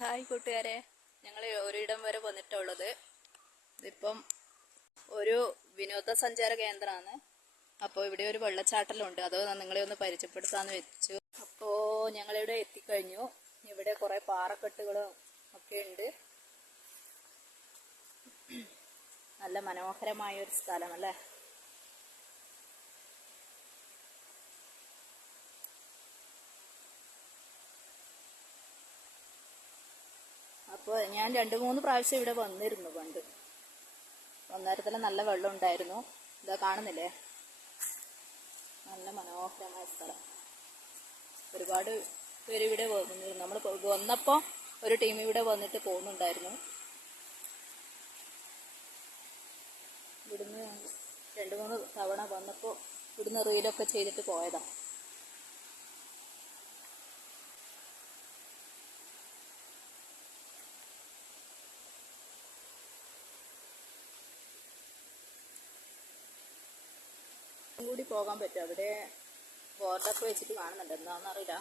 Hi കൂട്ടുകാരെ, ഞങ്ങൾ ഒരിടം വരെ വന്നിട്ടുള്ളത്. ഇതിപ്പം ഒരു വിനോദസഞ്ചാര കേന്ദ്രമാണ്. അപ്പോൾ ഇവിടെ ഒരു വെള്ളച്ചാട്ടലുണ്ട്. അത് നിങ്ങളെ ഒന്ന് പരിചയപ്പെടുത്താമെന്ന് വെച്ചു. അപ്പോൾ ഞങ്ങളിവിടെ എത്തിക്കഴിഞ്ഞു. ഇവിടെ കുറേ പാറക്കെട്ടുകളും ഒക്കെ ഉണ്ട്. നല്ല മനോഹരമായ ഒരു സ്ഥലമല്ലേ. അപ്പോൾ ഞാൻ 2-3 പ്രാവശ്യം ഇവിടെ വന്നിരുന്നു പണ്ട്. അന്നേരത്തിൽ നല്ല വെള്ളം ഉണ്ടായിരുന്നു. ഇതാ കാണുന്നില്ലേ, നല്ല മനോഹരമായ സ്ഥലം. ഒരുപാട് പേര് ഇവിടെ വന്നിരുന്നു. നമ്മൾ വന്നപ്പോൾ ഒരു ടീം ഇവിടെ വന്നിട്ട് പോകുന്നുണ്ടായിരുന്നു. ഇവിടുന്ന് 2-3 തവണ വന്നപ്പോൾ ഇവിടുന്ന് റീലൊക്കെ ചെയ്തിട്ട് പോയതാണ്. കൂടി പോകാൻ പറ്റും. അവിടെ ബോർഡൊക്കെ വെച്ചിട്ട് കാണുന്നുണ്ട്, എന്താണെന്നറിയില്ല.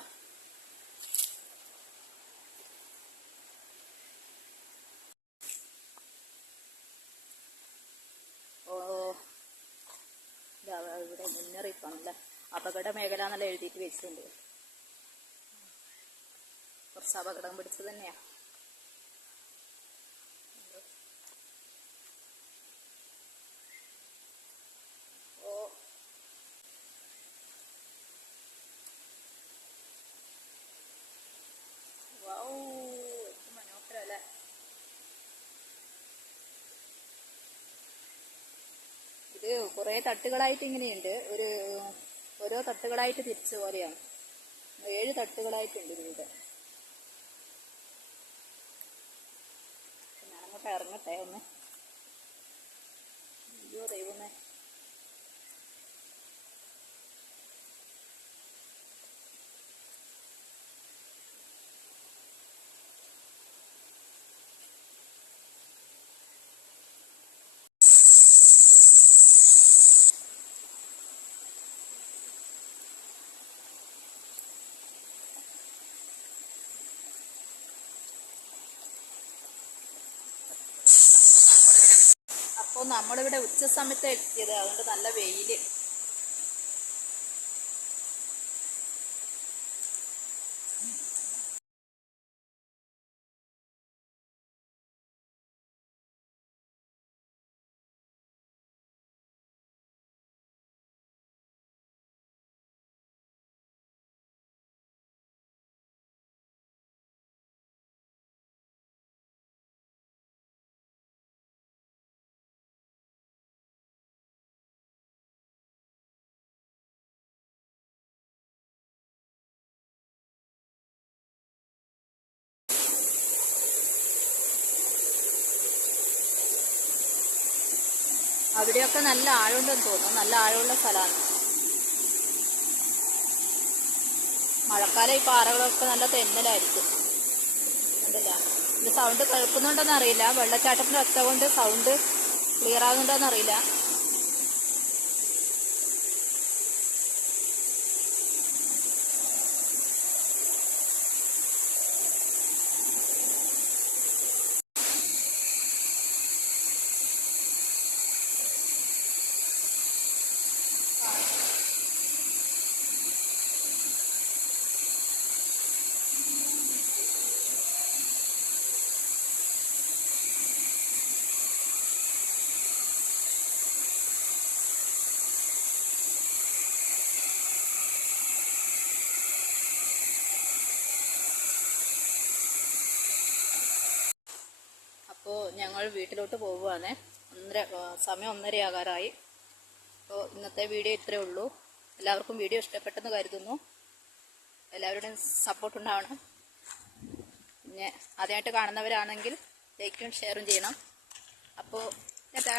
ഇവിടെ മുന്നറിയിപ്പാണല്ലേ, അപകട മേഖല എന്നെല്ലാം എഴുതിയിട്ട് വെച്ചിട്ടുണ്ട്. കുറച്ച് അപകടം പിടിച്ചത് തന്നെയാണ്. മനോഹരല്ലേ. ഇത് കുറേ തട്ടുകളായിട്ട് ഇങ്ങനെയുണ്ട്. ഓരോ തട്ടുകളായിട്ട് തിരിച്ച പോലെയാണ്. 7 തട്ടുകളായിട്ടുണ്ട് ഇവിടെ. ഞാനങ്ങോട്ട് ഇറങ്ങട്ടെ ഒന്ന്. അയ്യോ ദൈവമേ, അപ്പോൾ നമ്മളിവിടെ ഉച്ച സമയത്ത് എത്തിയത്, അതുകൊണ്ട് നല്ല വെയില്. അവിടെയൊക്കെ നല്ല ആഴമുണ്ടെന്ന് തോന്നുന്നു. നല്ല ആഴമുള്ള സ്ഥലമാണ്. മഴക്കാലം ഈ പാറകളൊക്കെ നല്ല തെന്നലായിരിക്കും. കണ്ടില്ല, ഇത് സൗണ്ട് കേൾക്കുന്നുണ്ടോന്ന് അറിയില്ല. വെള്ളച്ചാട്ടത്തിന്റെ ഒച്ച കൊണ്ട് സൗണ്ട് ക്ലിയർ ആകുന്നുണ്ടോന്ന് അറിയില്ല. അപ്പോൾ ഞങ്ങൾ വീട്ടിലോട്ട് പോവുകയാണ്. സമയം 1:30 ആകാറായി. അപ്പോൾ ഇന്നത്തെ വീഡിയോ ഇത്രയേ ഉള്ളൂ. എല്ലാവർക്കും വീഡിയോ ഇഷ്ടപ്പെട്ടെന്ന് കരുതുന്നു. എല്ലാവരുടെയും സപ്പോർട്ട് ഉണ്ടാവണം. പിന്നെ ആദ്യമായിട്ട് കാണുന്നവരാണെങ്കിൽ ലൈക്കും ഷെയറും ചെയ്യണം. അപ്പോൾ ടാറ്റാ.